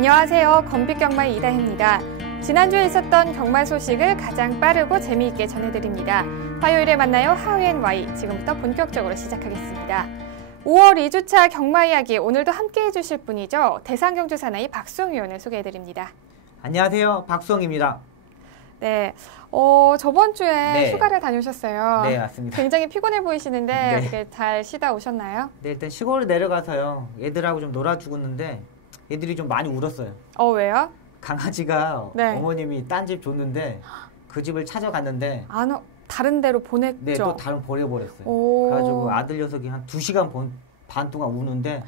안녕하세요. 건빛경마의 이다혜입니다. 지난주에 있었던 경마 소식을 가장 빠르고 재미있게 전해드립니다. 화요일에 만나요. 하우앤와이. 지금부터 본격적으로 시작하겠습니다. 5월 2주차 경마 이야기 오늘도 함께해 주실 분이죠. 대상경주 사나이 박수홍 위원을 소개해드립니다. 안녕하세요. 박수홍입니다. 네, 저번 주에 휴가를 다녀오셨어요. 네, 맞습니다. 굉장히 피곤해 보이시는데 어떻게 잘 쉬다 오셨나요? 네, 일단 시골을 내려가서요. 애들하고 좀 놀아주고 있는데 애들이 좀 많이 울었어요. 왜요? 강아지가 어머님이 딴 집 줬는데 그 집을 찾아갔는데 다른 데로 보냈죠? 네, 또 다른 보내버렸어요. 그래가지고 아들 녀석이 한 2시간 반 동안 우는데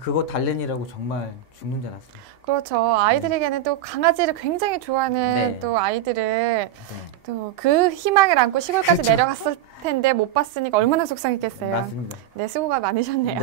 그거 달래니라고 정말 죽는 줄 알았어요. 그렇죠. 아이들에게는 또 강아지를 굉장히 좋아하는 또 아이들을 또 그 희망을 안고 시골까지 내려갔을 텐데 못 봤으니까 얼마나 속상했겠어요. 맞습니다. 네, 수고가 많으셨네요.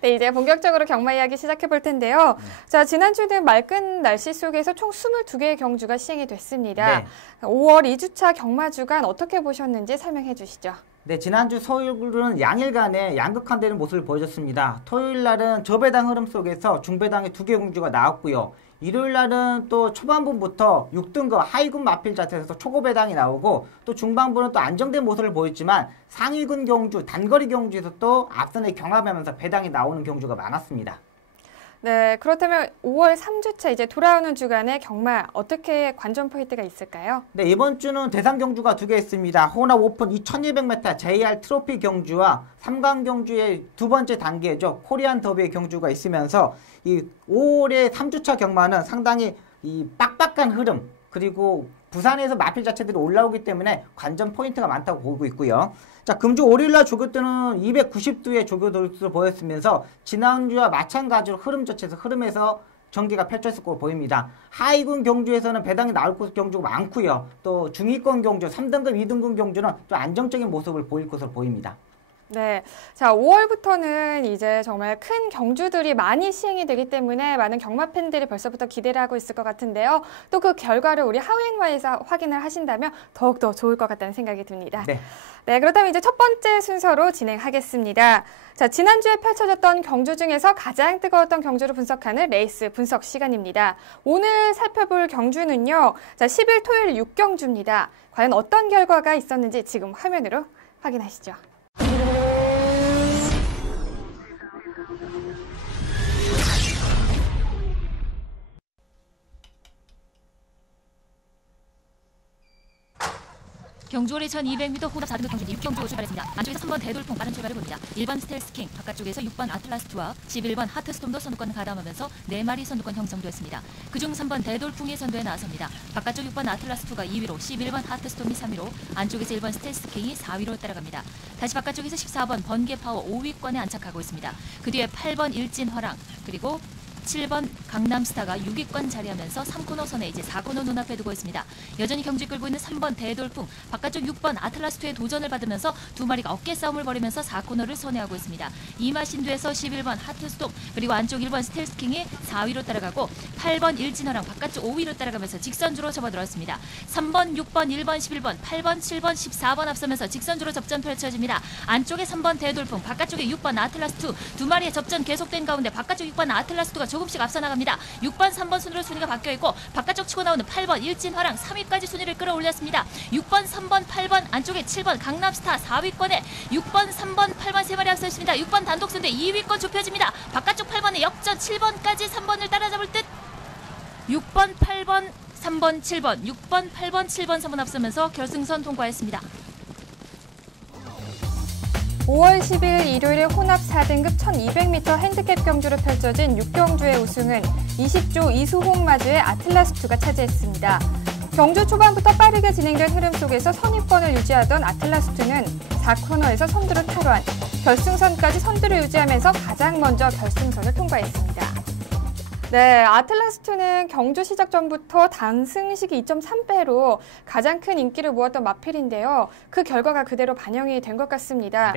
네, 이제 본격적으로 경마 이야기 시작해 볼 텐데요. 자, 지난주는 맑은 날씨 속에서 총 22개의 경주가 시행이 됐습니다. 5월 2주차 경마 주간 어떻게 보셨는지 설명해 주시죠. 네, 지난주 서울은 양일간에 양극화되는 모습을 보여줬습니다. 토요일 날은 저배당 흐름 속에서 중배당의 2개 경주가 나왔고요. 일요일 날은 또 초반부부터 6등급 하위군 마필 자체에서 초고배당이 나오고 또 중반부는 또 안정된 모습을 보였지만 상위군 경주, 단거리 경주에서 또 앞선에 경합하면서 배당이 나오는 경주가 많았습니다. 네, 그렇다면 5월 3주차 이제 돌아오는 주간에 경마 어떻게 관전 포인트가 있을까요? 네, 이번 주는 대상 경주가 2개 있습니다. 호나 오픈 2200m JR 트로피 경주와 3강 경주의 두 번째 단계죠. 코리안 더비의 경주가 있으면서 이 5월의 3주차 경마는 상당히 이 빡빡한 흐름 그리고 부산에서 마필 자체들이 올라오기 때문에 관전 포인트가 많다고 보고 있고요. 자, 금주 월요일날 조교대는 290도의 조교돌수를 보였으면서 지난주와 마찬가지로 흐름에서 전개가 펼쳐졌을 것으로 보입니다. 하위군 경주에서는 배당이 나올 경주가 많고요. 또 중위권 경주, 3등급, 2등급 경주는 좀 안정적인 모습을 보일 것으로 보입니다. 네, 자 5월부터는 이제 정말 큰 경주들이 많이 시행이 되기 때문에 많은 경마 팬들이 벌써부터 기대를 하고 있을 것 같은데요. 또 그 결과를 우리 하우앤와이에서 확인을 하신다면 더욱더 좋을 것 같다는 생각이 듭니다. 네, 그렇다면 이제 첫 번째 순서로 진행하겠습니다. 자, 지난주에 펼쳐졌던 경주 중에서 가장 뜨거웠던 경주를 분석하는 레이스 분석 시간입니다. 오늘 살펴볼 경주는요. 자, 10일 토요일 6경주입니다. 과연 어떤 결과가 있었는지 지금 화면으로 확인하시죠. 경주월의 1200m 호흡 4등급 경주 6경주로 출발했습니다. 안쪽에서 3번 대돌풍 빠른 출발을 보입니다. 1번 스텔스킹, 바깥쪽에서 6번 아틀라스트와 11번 하트스톰도 선두권 가담하면서 4마리 선두권 형성되었습니다. 그중 3번 대돌풍이 선두에 나섭니다. 바깥쪽 6번 아틀라스트가 2위로 11번 하트스톰이 3위로 안쪽에서 1번 스텔스킹이 4위로 따라갑니다. 다시 바깥쪽에서 14번 번개파워 5위권에 안착하고 있습니다. 그 뒤에 8번 일진화랑 그리고 7번 강남스타가 6위권 자리하면서 3코너 선에 이제 4코너 눈앞에 두고 있습니다. 여전히 경주 끌고 있는 3번 대돌풍, 바깥쪽 6번 아틀라스트의 도전을 받으면서 두 마리가 어깨 싸움을 벌이면서 4코너를 선회하고 있습니다. 이마신두에서 11번 하트스톰, 그리고 안쪽 1번 스텔스킹이 4위로 따라가고 8번 일진화랑 바깥쪽 5위로 따라가면서 직선주로 접어들었습니다. 3번, 6번, 1번, 11번, 8번, 7번, 14번 앞서면서 직선주로 접전 펼쳐집니다. 안쪽에 3번 대돌풍, 바깥쪽에 6번 아틀라스트 두 마리의 접전 계속된 가운데 바깥쪽 6번 아틀라스트가 조금씩 앞서 나갑니다. 6번, 3번 순으로 순위가 바뀌어있고 바깥쪽 치고 나오는 8번 일진화랑 3위까지 순위를 끌어올렸습니다. 6번, 3번, 8번 안쪽에 7번 강남스타 4위권에 6번, 3번, 8번 세 마리 앞서 있습니다. 6번 단독선대 2위권 좁혀집니다. 바깥쪽 8번의 역전 7번까지 3번을 따라잡을 듯 6번, 8번, 3번, 7번 6번, 8번, 7번 3번 앞서면서 결승선 통과했습니다. 5월 10일 일요일에 혼합 4등급 1200m 핸디캡 경주로 펼쳐진 6경주의 우승은 20조 이수홍 마주의 아틀라스2가 차지했습니다. 경주 초반부터 빠르게 진행된 흐름 속에서 선입권을 유지하던 아틀라스2는 4코너에서 선두를 탈환, 결승선까지 선두를 유지하면서 가장 먼저 결승선을 통과했습니다. 네, 아틀라스2는 경주 시작 전부터 단승식이 2.3배로 가장 큰 인기를 모았던 마필인데요. 그 결과가 그대로 반영이 된 것 같습니다.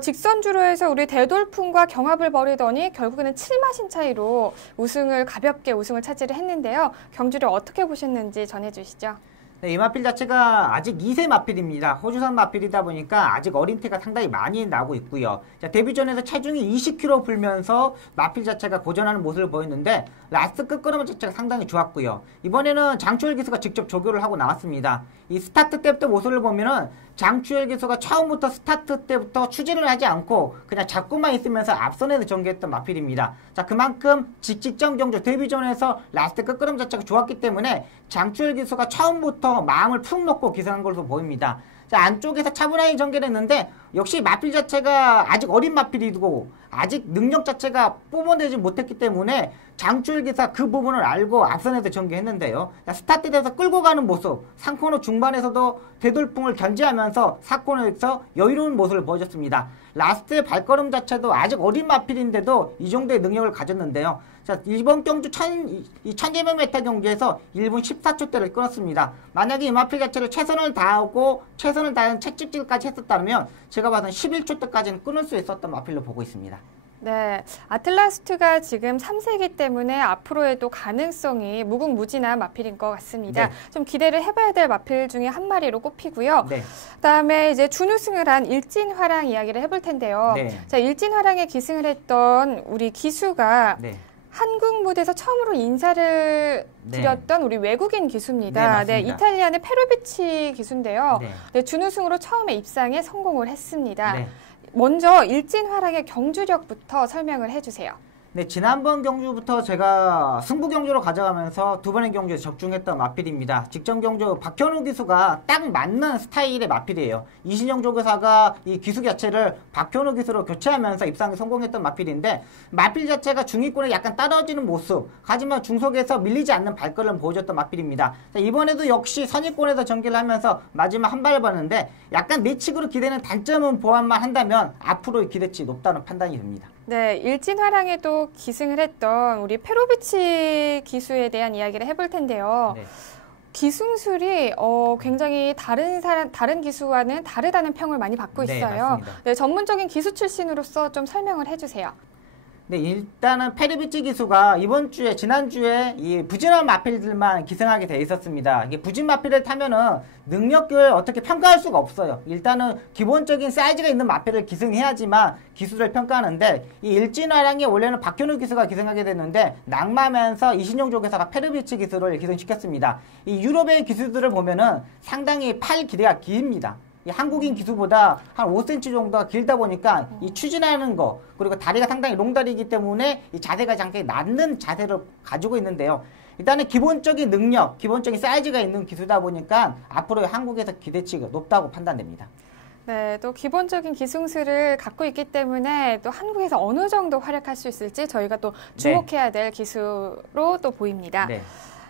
직선주로 해서 우리 대돌풍과 경합을 벌이더니 결국에는 7마신 차이로 가볍게 우승을 차지를 했는데요. 경주를 어떻게 보셨는지 전해주시죠. 네, 이 마필 자체가 아직 2세 마필입니다. 호주산 마필이다 보니까 아직 어린 티가 상당히 많이 나고 있고요. 자, 데뷔전에서 체중이 20kg 불면서 마필 자체가 고전하는 모습을 보였는데 라스트 끝걸음 자체가 상당히 좋았고요. 이번에는 장추열 기수가 직접 조교를 하고 나왔습니다. 이 스타트 때부터 모습을 보면은 장추열 기수가 처음부터 스타트 때부터 추진을 하지 않고 그냥 잡고만 있으면서 앞선에서 전개했던 마필입니다. 자, 그만큼 직전 경주 데뷔전에서 라스트 끝걸음 자체가 좋았기 때문에 장추열 기수가 처음부터 마음을 푹 놓고 기승한 것으로 보입니다. 자, 안쪽에서 차분하게 전개를 했는데 역시 마필 자체가 아직 어린 마필이고 아직 능력 자체가 뿜어내지 못했기 때문에 장추열 기사 그 부분을 알고 앞선에서 전개했는데요. 자, 스타트에서 끌고 가는 모습, 3코너 중반에서도 되돌풍을 견제하면서 4코너에서 여유로운 모습을 보여줬습니다. 라스트의 발걸음 자체도 아직 어린 마필인데도 이 정도의 능력을 가졌는데요. 자, 이번 경주 1200m 경기에서 1분 14초대를 끊었습니다. 만약에 이 마필 자체를 최선을 다하고 최선을 다한 채찍질까지 했었다면 제가 봐서는 11초대까지는 끊을 수 있었던 마필로 보고 있습니다. 네, 아틀라스트가 지금 3세이기 때문에 앞으로에도 가능성이 무궁무진한 마필인 것 같습니다. 네. 좀 기대를 해봐야 될 마필 중에 한 마리로 꼽히고요. 네. 그다음에 이제 준우승을 한 일진화랑 이야기를 해볼 텐데요. 네. 자, 일진화랑에 기승을 했던 우리 기수가 네. 한국 무대에서 처음으로 인사를 드렸던 우리 외국인 기수입니다. 네, 맞습니다. 이탈리안의 페루비치 기수인데요. 네. 네, 준우승으로 처음에 입상에 성공을 했습니다. 네. 먼저 일진화랑의 경주력부터 설명을 해주세요. 네, 지난번 경주부터 제가 승부 경주로 가져가면서 두 번의 경주에 적중했던 마필입니다. 직전 경주 박현우 기수가 딱 맞는 스타일의 마필이에요. 이신영 조교사가 이 기수 자체를 박현우 기수로 교체하면서 입상에 성공했던 마필인데 마필 자체가 중위권에 약간 떨어지는 모습, 하지만 중속에서 밀리지 않는 발걸음을 보여줬던 마필입니다. 자, 이번에도 역시 선위권에서 전개를 하면서 마지막 한 발을 봤는데 약간 내측으로 기대는 단점은 보완만 한다면 앞으로의 기대치 높다는 판단이 듭니다. 네, 일진화랑에도 기승을 했던 우리 페로비치 기수에 대한 이야기를 해볼 텐데요. 네. 기승술이 굉장히 다른 기수와는 다르다는 평을 많이 받고 네, 있어요. 맞습니다. 네, 전문적인 기수 출신으로서 좀 설명을 해주세요. 네, 일단은 페르비치 기수가 이번 주에, 지난주에 이 부진한 마필들만 기승하게 돼 있었습니다. 이게 부진 마필을 타면은 능력을 어떻게 평가할 수가 없어요. 일단은 기본적인 사이즈가 있는 마필을 기승해야지만 기수를 평가하는데 이 일진화랑이 원래는 박현우 기수가 기승하게 됐는데 낙마하면서 이신용 조교사가 페르비치 기수를 기승시켰습니다. 이 유럽의 기수들을 보면은 상당히 팔 길이가 깁니다. 이 한국인 기수보다 한 5cm 정도가 길다 보니까 이 추진하는 거 그리고 다리가 상당히 롱다리이기 때문에 이 자세가 상당히 낮는 자세를 가지고 있는데요. 일단은 기본적인 능력, 기본적인 사이즈가 있는 기수다 보니까 앞으로 한국에서 기대치가 높다고 판단됩니다. 네, 또 기본적인 기승술을 갖고 있기 때문에 또 한국에서 어느 정도 활약할 수 있을지 저희가 또 주목해야 될 기수로 또 보입니다. 네.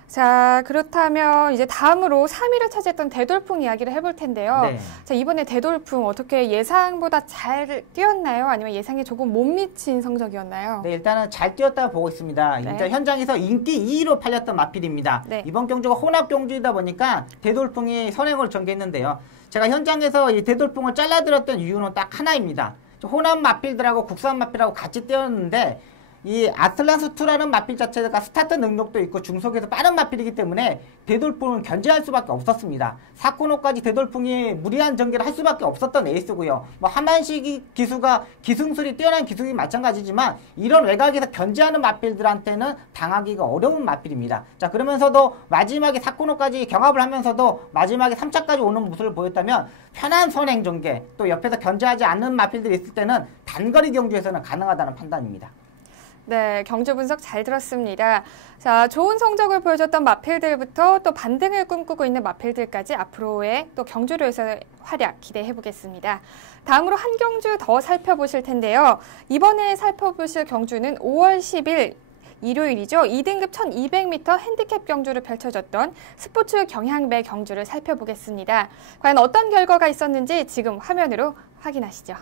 자, 그렇다면 이제 다음으로 3위를 차지했던 대돌풍 이야기를 해볼 텐데요. 네. 자, 이번에 대돌풍 어떻게 예상보다 잘 뛰었나요? 아니면 예상에 조금 못 미친 성적이었나요? 네, 일단은 잘 뛰었다고 보고 있습니다. 네. 일단 현장에서 인기 2위로 팔렸던 마필입니다. 네. 이번 경주가 혼합 경주이다 보니까 대돌풍이 선행을 전개했는데요. 제가 현장에서 이 대돌풍을 잘라들었던 이유는 딱 하나입니다. 혼합 마필들하고 국산 마필하고 같이 뛰었는데 이 아틀란스2라는 마필 자체가 스타트 능력도 있고 중속에서 빠른 마필이기 때문에 대돌풍을 견제할 수밖에 없었습니다. 4코너까지 대돌풍이 무리한 전개를 할 수밖에 없었던 에이스고요. 뭐 하만식 기수가 기승술이 뛰어난 기수이 마찬가지지만 이런 외곽에서 견제하는 마필들한테는 당하기가 어려운 마필입니다. 자, 그러면서도 마지막에 4코너까지 경합을 하면서도 마지막에 3차까지 오는 모습을 보였다면 편한 선행 전개 또 옆에서 견제하지 않는 마필들이 있을 때는 단거리 경주에서는 가능하다는 판단입니다. 네, 경주 분석 잘 들었습니다. 자, 좋은 성적을 보여줬던 마필들부터 또 반등을 꿈꾸고 있는 마필들까지 앞으로의 또 경주로에서의 활약 기대해 보겠습니다. 다음으로 한 경주 더 살펴보실 텐데요. 이번에 살펴보실 경주는 5월 10일 일요일이죠. 2등급 1200m 핸디캡 경주를 펼쳐졌던 스포츠 경향배 경주를 살펴보겠습니다. 과연 어떤 결과가 있었는지 지금 화면으로 확인하시죠.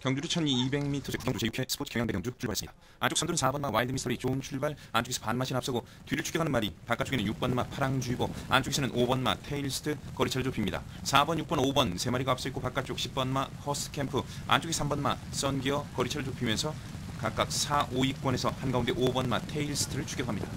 경주로 1200m 경주 제6회 스포츠 경향배 경주 출발했습니다. 안쪽 선두는 4번마 와일드 미스터리 좋은 출발, 안쪽에서 반마신 앞서고 뒤를 추격하는 말이 바깥쪽에는 6번마 파랑주의보, 안쪽에서는 5번마 테일스트 거리차를 좁힙니다. 4번, 6번, 5번 세 마리가 앞서 있고 바깥쪽 10번마 허스캠프, 안쪽에 3번마 썬기어 거리차를 좁히면서 각각 4, 5위권에서 한가운데 5번마 테일스트를 추격합니다.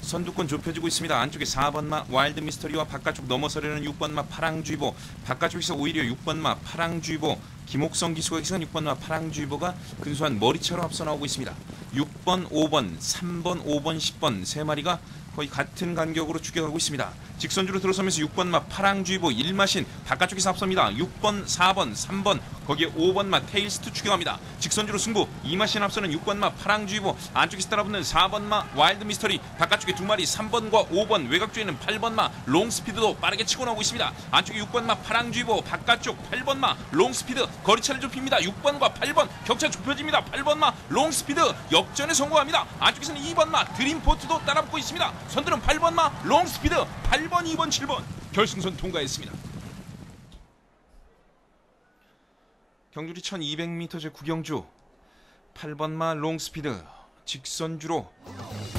선두권 좁혀지고 있습니다. 안쪽에 4번마 와일드 미스터리와 바깥쪽 넘어서려는 6번마 파랑주의보, 바깥쪽에서 오히려 6번마 파랑주의보, 김옥성 기수가 기승한 6번마 파랑주의보가 근소한 머리차로 앞서 나오고 있습니다. 6번, 5번, 3번, 5번, 10번 세 마리가 거의 같은 간격으로 추격하고 있습니다. 직선주로 들어서면서 6번마 파랑주의보 1마신 바깥쪽에서 앞섭니다. 6번, 4번, 3번 거기에 5번마 테일스트 추격합니다. 직선주로 승부 2마신 앞서는 6번마 파랑주의보, 안쪽에서 따라붙는 4번마 와일드 미스터리, 바깥쪽에 두 마리 3번과 5번, 외곽쪽에는 8번마 롱스피드도 빠르게 치고 나오고 있습니다. 안쪽에 6번마 파랑주의보, 바깥쪽 8번마 롱스피드 거리차를 좁힙니다. 6번과 8번 격차 좁혀집니다. 8번마 롱스피드 역전에 성공합니다. 안쪽에서는 2번마 드림포트도 따라붙고 있습니다. 선두는 8번마 롱스피드, 8번, 2번, 7번 결승선 통과했습니다. 경주리 1200m 제9경주 8번마 롱스피드 직선주로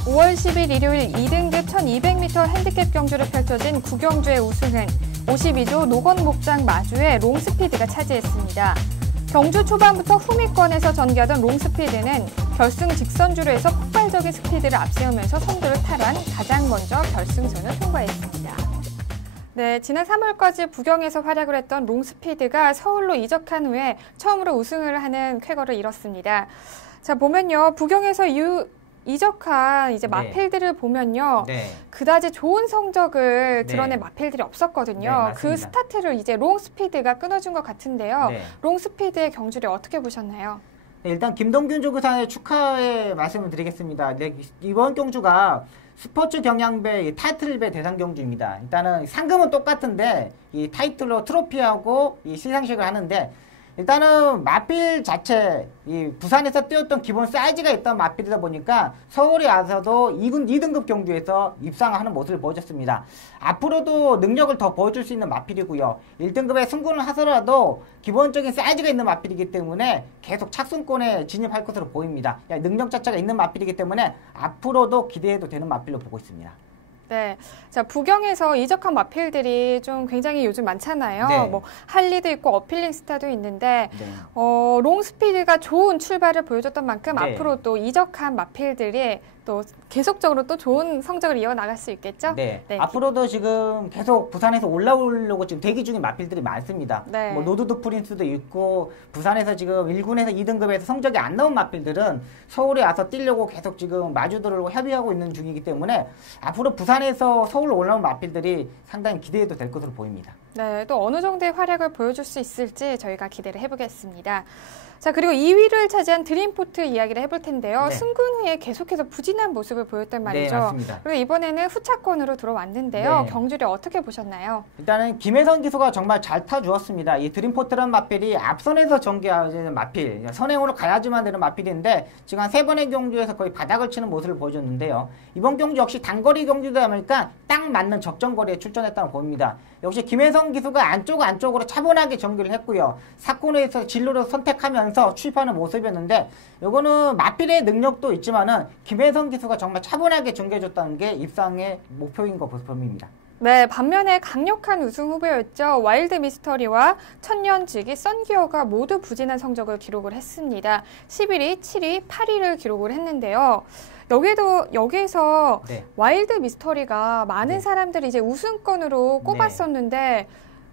5월 10일 일요일 2등급 1200m 핸디캡 경주로 펼쳐진 9경주의 우승은 52조 노건목장 마주의 롱스피드가 차지했습니다. 경주 초반부터 후미권에서 전개하던 롱스피드는 결승 직선주로 해서 폭발적인 스피드를 앞세우면서 선두를 탈환 가장 먼저 결승선을 통과했습니다. 네, 지난 3월까지 부경에서 활약을 했던 롱스피드가 서울로 이적한 후에 처음으로 우승을 하는 쾌거를 이뤘습니다. 자, 보면요. 부경에서 이적한 이제 마필들을 보면요. 그다지 좋은 성적을 드러낸 마필들이 없었거든요. 그 스타트를 이제 롱스피드가 끊어준 것 같은데요. 롱스피드의 경주를 어떻게 보셨나요? 네, 일단 김동균 조교사의 축하의 말씀을 드리겠습니다. 네, 이번 경주가 스포츠 경향배 타이틀배 대상 경주입니다. 일단은 상금은 똑같은데 이 타이틀로 트로피하고 이 시상식을 하는데, 일단은 마필 자체 이 부산에서 뛰었던 기본 사이즈가 있던 마필이다 보니까 서울에 와서도 2등급 경주에서 입상하는 모습을 보여줬습니다. 앞으로도 능력을 더 보여줄 수 있는 마필이고요. 1등급에 승부를 하더라도 기본적인 사이즈가 있는 마필이기 때문에 계속 착순권에 진입할 것으로 보입니다. 능력 자체가 있는 마필이기 때문에 앞으로도 기대해도 되는 마필로 보고 있습니다. 네. 자, 부경에서 이적한 마필들이 좀 굉장히 요즘 많잖아요. 뭐 할리도 있고 어필링 스타도 있는데 롱스피드가 좋은 출발을 보여줬던 만큼 앞으로 또 이적한 마필들이 또 계속적으로 또 좋은 성적을 이어나갈 수 있겠죠? 네. 앞으로도 지금 계속 부산에서 올라오려고 지금 대기 중인 마필들이 많습니다. 뭐 노드드 프린스도 있고, 부산에서 지금 1군에서 2등급에서 성적이 안 나온 마필들은 서울에 와서 뛰려고 계속 지금 마주들하고 협의하고 있는 중이기 때문에 앞으로 부산에서 서울로 올라온 마필들이 상당히 기대해도 될 것으로 보입니다. 네, 또 어느 정도의 활약을 보여줄 수 있을지 저희가 기대를 해보겠습니다. 자, 그리고 2위를 차지한 드림포트 이야기를 해볼 텐데요. 승근 후에 계속해서 부진한 모습을 보였단 말이죠. 네, 맞습니다. 그리고 이번에는 후차권으로 들어왔는데요. 경주를 어떻게 보셨나요? 일단은 김혜선 기수가 정말 잘 타주었습니다. 이 드림포트란 마필이 앞선에서 전개하는 마필, 선행으로 가야지만 되는 마필인데 지금 한 3번의 경주에서 거의 바닥을 치는 모습을 보여줬는데요. 이번 경주 역시 단거리 경주다 보니까 딱 맞는 적정거리에 출전했다고 봅니다. 역시 김혜선 기수가 안쪽으로 차분하게 전개를 했고요. 사코너에서 진로를 선택하면서 출입하는 모습이었는데, 이거는 마필의 능력도 있지만은 김혜선 기수가 정말 차분하게 전개해줬다는 게 입상의 목표인 것 보입니다. 네, 반면에 강력한 우승 후보였죠. 와일드 미스터리와 천년지기 썬기어가 모두 부진한 성적을 기록을 했습니다. 11위, 7위, 8위를 기록을 했는데요. 여기에서 와일드 미스터리가 많은 사람들이 이제 우승권으로 꼽았었는데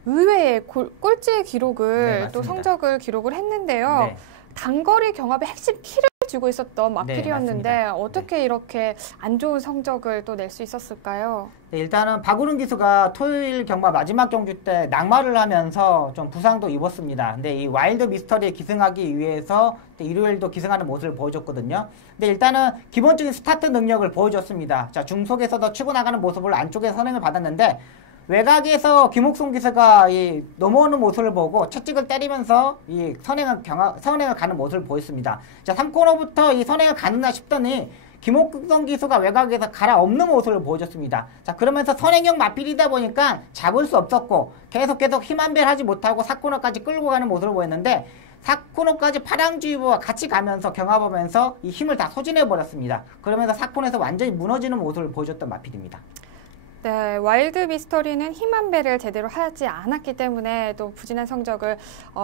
의외의 꼴찌의 기록을 또 성적을 기록을 했는데요. 단거리 경합의 핵심 키를 쥐고 있었던 마필이었는데 어떻게 이렇게 안 좋은 성적을 또 낼 수 있었을까요? 네, 일단은 박우른 기수가 토요일 경마 마지막 경주 때 낙마를 하면서 좀 부상도 입었습니다. 근데 이 와일드 미스터리에 기승하기 위해서 일요일도 기승하는 모습을 보여줬거든요. 근데 일단은 기본적인 스타트 능력을 보여줬습니다. 자, 중속에서도 치고 나가는 모습을 안쪽에 선행을 받았는데, 외곽에서 김옥성 기수가 이 넘어오는 모습을 보고 채찍을 때리면서 이 선행을 가는 모습을 보였습니다. 자, 3코너부터 이 선행을 가는나 싶더니 김옥성 기수가 외곽에서 갈아엎는 모습을 보여줬습니다. 자, 그러면서 선행형 마필이다 보니까 잡을 수 없었고 계속 힘한별하지 못하고 4코너까지 끌고 가는 모습을 보였는데, 4코너까지 파랑주의보와 같이 가면서 경합하면서 이 힘을 다 소진해버렸습니다. 그러면서 4코너에서 완전히 무너지는 모습을 보여줬던 마필입니다. 네, 와일드 미스터리는 힘한 배를 제대로 하지 않았기 때문에 또 부진한 성적을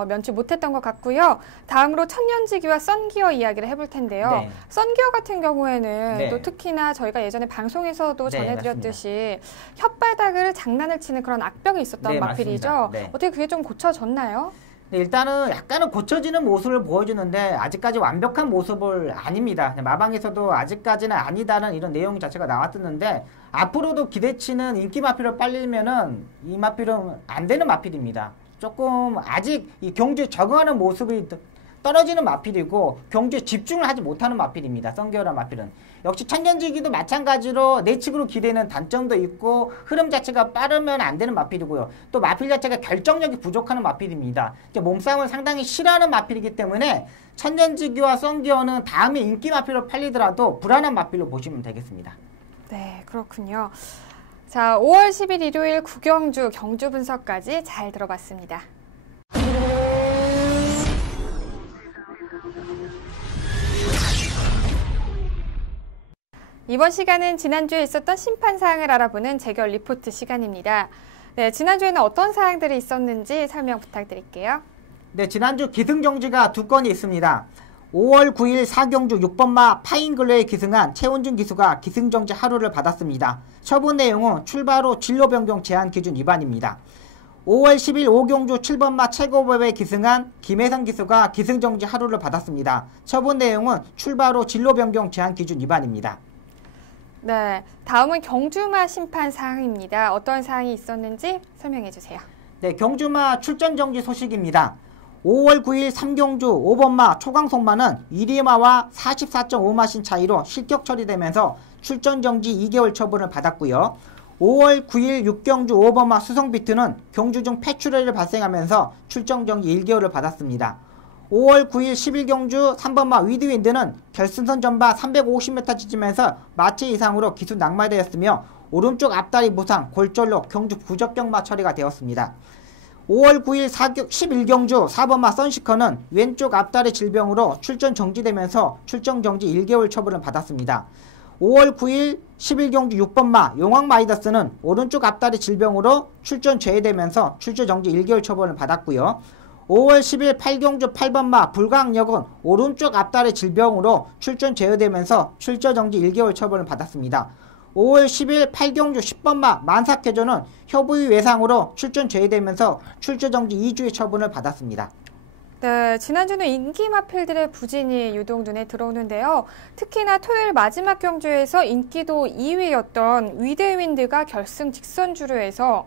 면치 못했던 것 같고요. 다음으로 천년지기와 썬기어 이야기를 해볼 텐데요. 네. 썬기어 같은 경우에는 네. 또 특히나 저희가 예전에 방송에서도 네, 전해드렸듯이 혓바닥을 장난을 치는 그런 악병이 있었던 네, 마필이죠. 맞습니다. 네. 어떻게 그게 좀 고쳐졌나요? 네, 일단은 약간은 고쳐지는 모습을 보여주는데 아직까지 완벽한 모습을 아닙니다. 마방에서도 아직까지는 아니다는 이런 내용 자체가 나왔었는데 앞으로도 기대치는 인기 마필을 빨리면은 이 마필은 안 되는 마필입니다. 조금 아직 이 경주에 적응하는 모습이 떨어지는 마필이고 경주에 집중을 하지 못하는 마필입니다. 썬기어란 마필은. 역시 천년지기도 마찬가지로 내측으로 기대는 단점도 있고 흐름 자체가 빠르면 안 되는 마필이고요. 또 마필 자체가 결정력이 부족하는 마필입니다. 몸싸움을 상당히 싫어하는 마필이기 때문에 천년지기와 썬기어는 다음에 인기 마필로 팔리더라도 불안한 마필로 보시면 되겠습니다. 네, 그렇군요. 자, 5월 10일 일요일 구경주 경주 분석까지 잘 들어봤습니다. 이번 시간은 지난주에 있었던 심판 사항을 알아보는 재결 리포트 시간입니다. 네, 지난주에는 어떤 사항들이 있었는지 설명 부탁드릴게요. 네, 지난주 기승정지가 2건이 있습니다. 5월 9일 4경주 6번마 파인글러에 기승한 최원준 기수가 기승정지 하루를 받았습니다. 처분 내용은 출발 후 진로 변경 제한 기준 위반입니다. 5월 10일 5경주 7번마 최고법에 기승한 김혜성 기수가 기승정지 하루를 받았습니다. 처분 내용은 출발 후 진로 변경 제한 기준 위반입니다. 네, 다음은 경주마 심판 사항입니다. 어떤 사항이 있었는지 설명해 주세요. 네, 경주마 출전 정지 소식입니다. 5월 9일 3경주 5번마 초강송마는 1위마와 44.5마신 차이로 실격 처리되면서 출전 정지 2개월 처분을 받았고요. 5월 9일 6경주 5번마 수성비트는 경주 중 폐출혈이 발생하면서 출전 정지 1개월을 받았습니다. 5월 9일 11경주 3번마 위드윈드는 결승선 전바 350m 지점에서 마체 이상으로 기수 낙마되었으며 오른쪽 앞다리 부상, 골절로 경주 부적격마 처리가 되었습니다. 5월 9일 11경주 4번마 선시커는 왼쪽 앞다리 질병으로 출전 정지되면서 출전 정지 1개월 처분을 받았습니다. 5월 9일 11경주 6번마 용왕마이더스는 오른쪽 앞다리 질병으로 출전 제외되면서 출전 정지 1개월 처분을 받았고요. 5월 10일 8경주 8번마 불광역은 오른쪽 앞다리 질병으로 출전 제외되면서 출전 정지 1개월 처분을 받았습니다. 5월 10일 8경주 10번마 만삭회전은 협의 외상으로 출전 제외되면서 출전 정지 2주의 처분을 받았습니다. 네, 지난주는 인기 마필들의 부진이 유독 눈에 들어오는데요. 특히나 토요일 마지막 경주에서 인기도 2위였던 위드윈드가 결승 직선 주류에서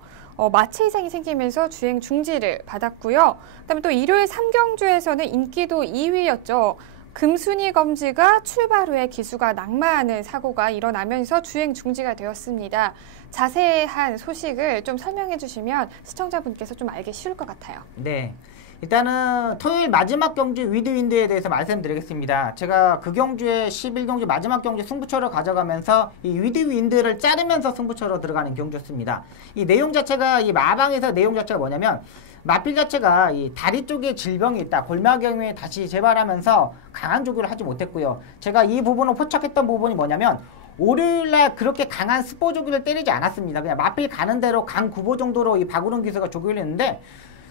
마체 이상이 생기면서 주행 중지를 받았고요. 그다음에 또 일요일 3경주에서는 인기도 2위였죠. 금순위 검지가 출발 후에 기수가 낙마하는 사고가 일어나면서 주행 중지가 되었습니다. 자세한 소식을 좀 설명해 주시면 시청자분께서 좀 알기 쉬울 것 같아요. 네. 일단은 토요일 마지막 경주 위드윈드에 대해서 말씀드리겠습니다. 제가 그 경주에 11경주 마지막 경주 승부처로 가져가면서 이 위드윈드를 자르면서 승부처로 들어가는 경주였습니다. 이 내용 자체가 이 마방에서 내용 자체가 뭐냐면 마필 자체가 이 다리 쪽에 질병이 있다. 골마경에 다시 재발하면서 강한 조교를 하지 못했고요. 제가 이 부분을 포착했던 부분이 뭐냐면 월요일날 그렇게 강한 스포 조교를 때리지 않았습니다. 그냥 마필 가는 대로 강 9보 정도로 이 박우른 기수가 조교를 했는데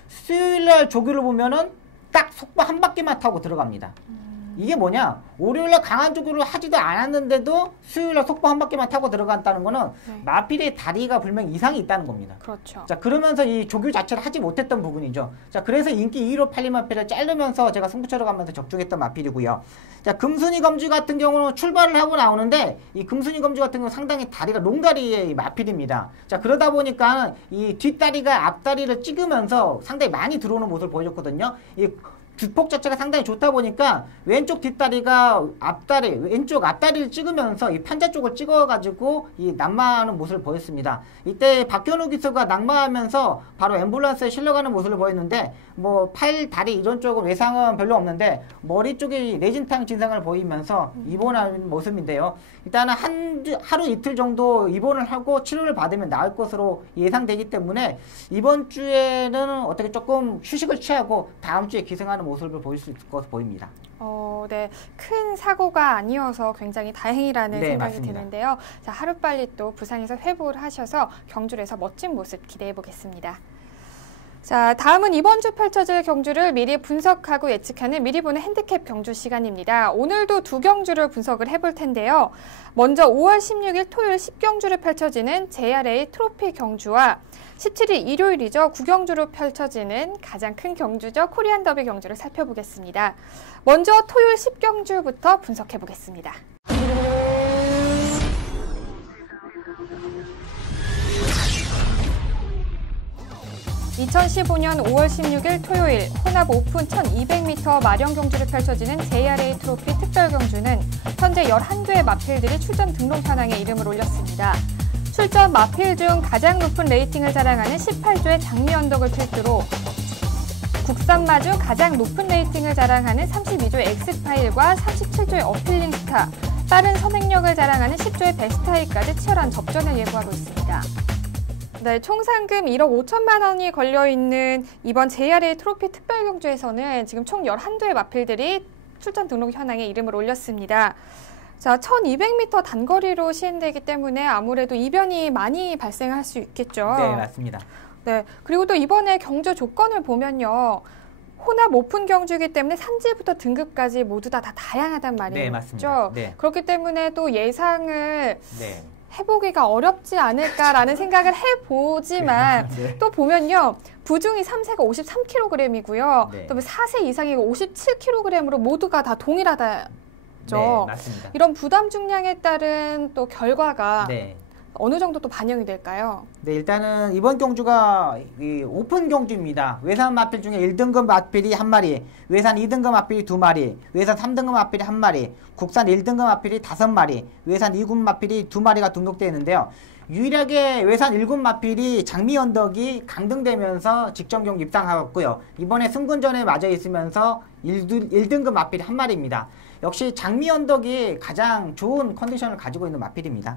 수요일날 조교를 보면은 딱 속보 한 바퀴만 타고 들어갑니다. 이게 뭐냐? 월요일날 강한 조교를 하지도 않았는데도 수요일날 속보 한 바퀴만 타고 들어간다는 거는 네. 마필의 다리가 분명히 이상이 있다는 겁니다. 그렇죠. 자, 그러면서 이 조교 자체를 하지 못했던 부분이죠. 자, 그래서 인기 2위로 팔린 마필을 자르면서 제가 승부처로 가면서 적중했던 마필이고요. 자, 금순위 검지 같은 경우는 출발을 하고 나오는데 이 금순위 검지 같은 경우는 상당히 다리가 롱다리의 마필입니다. 자, 그러다 보니까 이 뒷다리가 앞다리를 찍으면서 상당히 많이 들어오는 모습을 보여줬거든요. 이 주폭 자체가 상당히 좋다 보니까 왼쪽 뒷다리가 왼쪽 앞다리를 찍으면서 이 판자 쪽을 찍어가지고 이 낙마하는 모습을 보였습니다. 이때 박현우 기수가 낙마하면서 바로 앰뷸런스에 실려가는 모습을 보였는데 뭐 팔, 다리 이런 쪽은 외상은 별로 없는데 머리 쪽에 내진탕 증상을 보이면서 입원하는 모습인데요. 일단은 하루 이틀 정도 입원을 하고 치료를 받으면 나을 것으로 예상되기 때문에 이번 주에는 어떻게 조금 휴식을 취하고 다음 주에 기승하는 모습을 보일 수 있을 것으로 보입니다. 네. 큰 사고가 아니어서 굉장히 다행이라는 네, 생각이 맞습니다. 드는데요. 자, 하루빨리 또 부상에서 회복을 하셔서 경주에서 멋진 모습 기대해 보겠습니다. 자, 다음은 이번 주 펼쳐질 경주를 미리 분석하고 예측하는 미리 보는 핸디캡 경주 시간입니다. 오늘도 두 경주를 분석을 해볼 텐데요. 먼저 5월 16일 토요일 10경주를 펼쳐지는 JRA 트로피 경주와 17일 일요일이죠. 9경주로 펼쳐지는 가장 큰 경주죠. 코리안 더비 경주를 살펴보겠습니다. 먼저 토요일 10경주부터 분석해 보겠습니다. 2015년 5월 16일 토요일 혼합 오픈 1200m 마령 경주를 펼쳐지는 JRA 트로피 특별 경주는 현재 11조의 마필들이 출전 등록 현황에 이름을 올렸습니다. 출전 마필 중 가장 높은 레이팅을 자랑하는 18조의 장미 언덕을 필두로 국산마 중 가장 높은 레이팅을 자랑하는 32조의 엑스파일과 37조의 어필링 스타, 빠른 선행력을 자랑하는 10조의 베스트하이까지 치열한 접전을 예고하고 있습니다. 네, 총 상금 1억 5천만 원이 걸려있는 이번 JRA 트로피 특별 경주에서는 지금 총 11조의 마필들이 출전 등록 현황에 이름을 올렸습니다. 자, 1200m 단거리로 시행되기 때문에 아무래도 이변이 많이 발생할 수 있겠죠. 네, 맞습니다. 네, 그리고 또 이번에 경주 조건을 보면요. 혼합 오픈 경주이기 때문에 산지부터 등급까지 모두 다 다양하단 말이죠. 네, 맞습니다. 네. 그렇기 때문에 또 예상을 네. 해보기가 어렵지 않을까라는 생각을 해보지만 네. 또 보면요. 부중이 3세가 53kg이고요. 네. 또 4세 이상이고 57kg으로 모두가 다 동일하다죠. 네, 맞습니다. 이런 부담 중량에 따른 또 결과가 네. 어느 정도 또 반영이 될까요? 네, 일단은 이번 경주가 이 오픈 경주입니다. 외산 마필 중에 1등급 마필이 1마리, 외산 2등급 마필이 2마리, 외산 3등급 마필이 1마리, 국산 1등급 마필이 5마리, 외산 2급 마필이 2마리가 등록되어 있는데요. 유일하게 외산 1급 마필이 장미 언덕이 강등되면서 직전 경기 입상하였고요. 이번에 승군전에 맞아 있으면서 1등급 마필이 1마리입니다. 역시 장미 언덕이 가장 좋은 컨디션을 가지고 있는 마필입니다.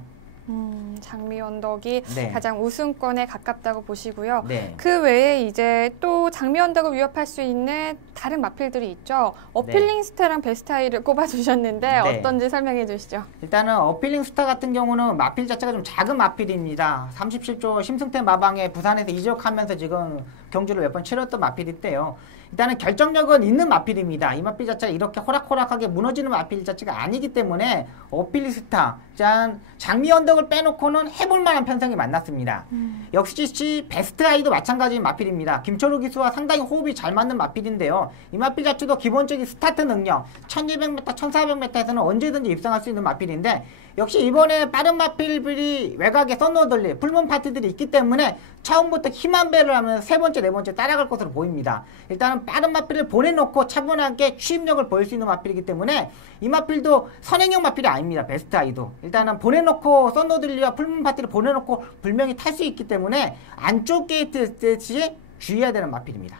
장미 언덕이 네. 가장 우승권에 가깝다고 보시고요. 네. 그 외에 이제 또 장미 언덕을 위협할 수 있는 다른 마필들이 있죠. 어필링 스타랑 베스트하이를 꼽아주셨는데 네. 어떤지 설명해 주시죠. 일단은 어필링 스타 같은 경우는 마필 자체가 좀 작은 마필입니다. 37조 심승태 마방에 부산에서 이적하면서 지금 경주를 몇 번 치렀던 마필인데요. 일단은 결정력은 있는 마필입니다. 이 마필 자체가 이렇게 호락호락하게 무너지는 마필 자체가 아니기 때문에 어필링 스타, 장미 언덕을 빼놓고는 해볼 만한 편성이 만났습니다. 역시 베스트 아이도 마찬가지인 마필입니다. 김철우 기수와 상당히 호흡이 잘 맞는 마필인데요. 이 마필 자체도 기본적인 스타트 능력 1200m, 1400m에서는 언제든지 입상할 수 있는 마필인데 역시 이번에 빠른 마필들이 외곽에 썬노들리, 풀문 파티들이 있기 때문에 처음부터 힘한 배를 하면 세 번째, 네 번째 따라갈 것으로 보입니다. 일단은 빠른 마필을 보내놓고 차분하게 추임력을 보일 수 있는 마필이기 때문에 이 마필도 선행형 마필이 아닙니다. 베스트 아이도. 일단은 보내놓고 썬노들리와 풀문 파티를 보내놓고 분명히 탈 수 있기 때문에 안쪽 게이트 시 주의해야 되는 마필입니다.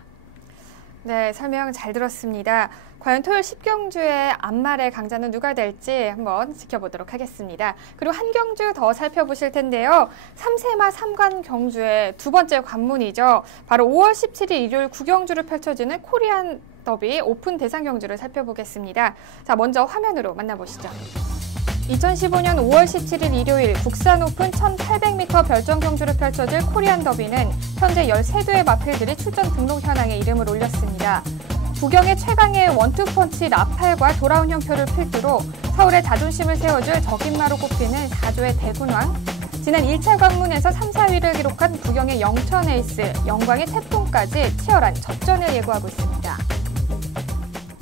네, 설명 잘 들었습니다. 과연 토요일 10경주의 앞말의 강자는 누가 될지 한번 지켜보도록 하겠습니다. 그리고 한 경주 더 살펴보실 텐데요. 3세마 3관 경주의 두 번째 관문이죠. 바로 5월 17일 일요일 9경주를 펼쳐지는 코리안 더비 오픈 대상 경주를 살펴보겠습니다. 자, 먼저 화면으로 만나보시죠. 2015년 5월 17일 일요일 국산 오픈 1800m 별정 경주를 펼쳐질 코리안 더비는 현재 13도의 마필들이 출전 등록 현황에 이름을 올렸습니다. 부경의 최강의 원투펀치 라팔과 돌아온 형표를 필두로 서울의 자존심을 세워줄 적임마로 꼽히는 4조의 대군왕, 지난 1차 관문에서 3, 4위를 기록한 부경의 영천 에이스, 영광의 태풍까지 치열한 접전을 예고하고 있습니다.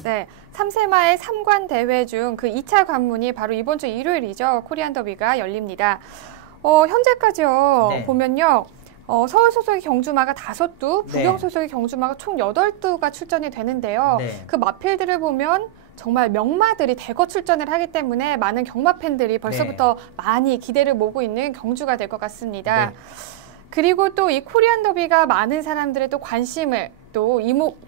네, 3세마의 3관 대회 중 그 2차 관문이 바로 이번 주 일요일이죠. 코리안 더비가 열립니다. 현재까지요. 네. 보면요. 서울 소속의 경주마가 5두, 부경 네. 소속의 경주마가 총 8두가 출전이 되는데요. 네. 그 마필들을 보면 정말 명마들이 대거 출전을 하기 때문에 많은 경마 팬들이 벌써부터 많이 기대를 모으고 있는 경주가 될 것 같습니다. 네. 그리고 또 이 코리안 더비가 많은 사람들의 또 관심을 또 또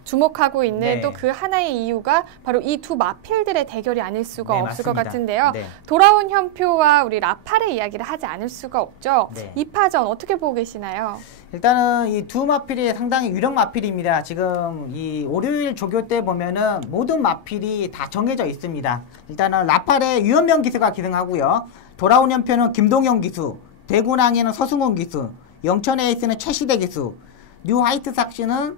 주목하고 있는 네. 또 그 하나의 이유가 바로 이 두 마필들의 대결이 아닐 수가 네, 없을 것 맞습니다. 같은데요. 네. 돌아온 현표와 우리 라팔의 이야기를 하지 않을 수가 없죠. 네. 이 파전 어떻게 보고 계시나요? 일단은 이 두 마필이 상당히 유력 마필입니다. 지금 이 월요일 조교 때 보면은 모든 마필이 다 정해져 있습니다. 일단은 라팔의 유현명 기수가 기승하고요. 돌아온 현표는 김동영 기수, 대구낭에는 서승훈 기수, 영천 에이스는 최시대 기수, 뉴 화이트 삭스는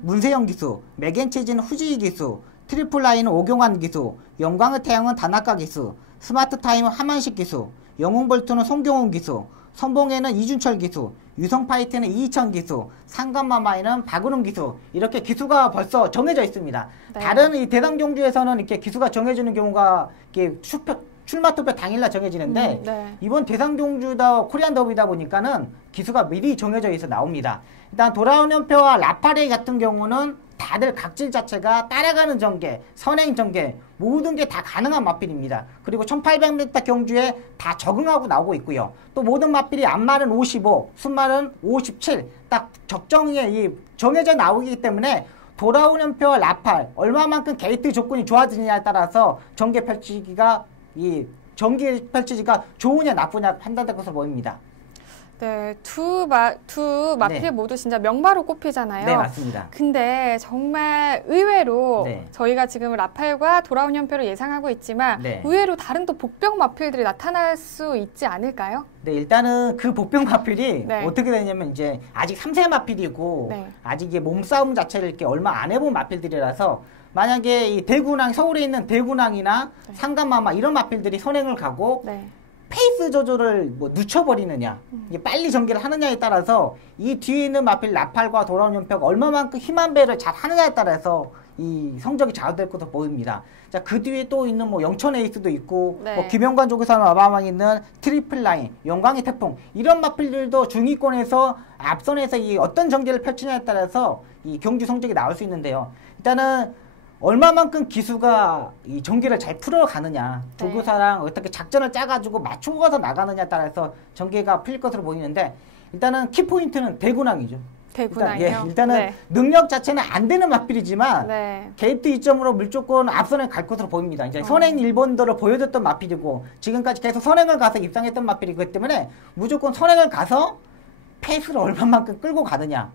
문세영 기수, 맥앤치즈는 후지희 기수, 트리플 라인은 오경환 기수, 영광의 태양은 다나카 기수, 스마트 타임은 하만식 기수, 영웅볼트는 송경훈 기수, 선봉에는 이준철 기수, 유성파이트는 이희천 기수, 상감마마에는 박은웅 기수, 이렇게 기수가 벌써 정해져 있습니다. 네. 다른 이 대상 경주에서는 이렇게 기수가 정해지는 경우가 이렇게 출마 투표 당일날 정해지는데 네. 이번 대상 경주다 코리안 더비다 보니까는 기수가 미리 정해져 있어 나옵니다. 일단 돌아온 현표와 라파레이 같은 경우는 다들 각질 자체가 따라가는 전개, 선행 전개 모든 게 다 가능한 마필입니다. 그리고 1800m 경주에 다 적응하고 나오고 있고요. 또 모든 마필이 앞말은 55, 순말은 57, 딱 적정에 정해져 나오기 때문에 돌아온 현표와 라팔 얼마만큼 게이트 조건이 좋아지느냐에 따라서 전개 펼치기가 좋으냐 나쁘냐 판단될 것으로 보입니다. 네, 두 마필 네. 모두 진짜 명마로 꼽히잖아요. 네, 맞습니다. 근데 정말 의외로 네. 저희가 지금 라팔과 돌아온 현표를 예상하고 있지만 네. 의외로 다른 또 복병 마필들이 나타날 수 있지 않을까요? 네, 일단은 그 복병 마필이 네. 어떻게 되냐면 이제 아직 3세 마필이고 네. 아직 이게 몸싸움 자체를 이렇게 얼마 안 해본 마필들이라서 만약에 이 대구낭 서울에 있는 대구낭이나 네. 상감마마 이런 마필들이 선행을 가고 네. 페이스 조절을 뭐 늦춰버리느냐 이게 빨리 전개를 하느냐에 따라서 이 뒤에 있는 마필 라팔과 돌아온 연표가 얼마만큼 힘한 배를 잘 하느냐에 따라서 이 성적이 좌우될 것으로 보입니다. 자, 그 뒤에 또 있는 뭐 영천 에이스도 있고 네. 뭐 김영관 쪽에서는 어마어마한 있는 트리플 라인, 영광의 태풍 이런 마필들도 중위권에서 앞선에서 이 어떤 전개를 펼치냐에 따라서 이 경주 성적이 나올 수 있는데요. 일단은 얼마만큼 기수가 이 전개를 잘 풀어가느냐, 네. 조교사랑 어떻게 작전을 짜가지고 맞추고 가서 나가느냐에 따라서 전개가 풀릴 것으로 보이는데 일단은 키포인트는 대구낭이죠. 대구낭이요? 일단은 네. 능력 자체는 안 되는 마필이지만 네. 게이트 이점으로 무조건 앞선에 갈 것으로 보입니다. 이제 선행 1번도를 보여줬던 마필이고 지금까지 계속 선행을 가서 입상했던 마필이기 때문에 무조건 선행을 가서 페이스를 얼마만큼 끌고 가느냐.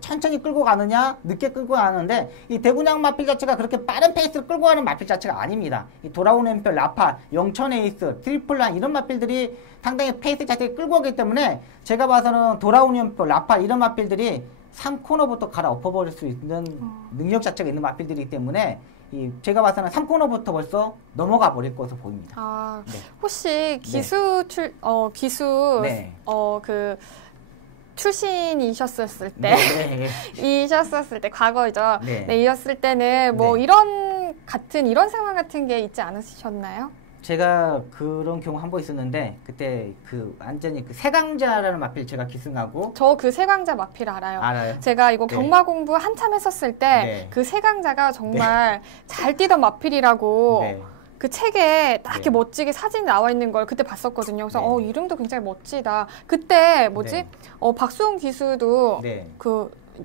천천히 끌고 가느냐 늦게 끌고 가는데 이 대구냥 마필 자체가 그렇게 빠른 페이스를 끌고 가는 마필 자체가 아닙니다. 이 돌아오는 엠표, 라파, 영천 에이스, 트리플란 이런 마필들이 상당히 페이스 자체를 끌고 가기 때문에 제가 봐서는 돌아오는 엠표, 라파 이런 마필들이 3코너부터 갈아엎어버릴 수 있는 능력 자체가 있는 마필들이기 때문에 제가 봐서는 3코너부터 벌써 넘어가 버릴 것으로 보입니다. 아, 네. 혹시 네. 출신이셨을 때, 네. 이셨었을 때, 과거이죠. 네. 네, 이었을 때는 뭐 네. 이런 상황 같은 게 있지 않으셨나요? 제가 그런 경우 한 번 있었는데 그때 완전히 세강자라는 마필 제가 기승하고 저 그 세강자 마필 알아요. 알아요? 제가 이거 네. 경마 공부 한참 했었을 때 네. 그 세강자가 정말 잘 뛰던 마필이라고 네. 그 책에 딱 이렇게 네. 멋지게 사진이 나와 있는 걸 그때 봤었거든요. 그래서 네. 이름도 굉장히 멋지다. 그때 네. 박수홍 기수도 네.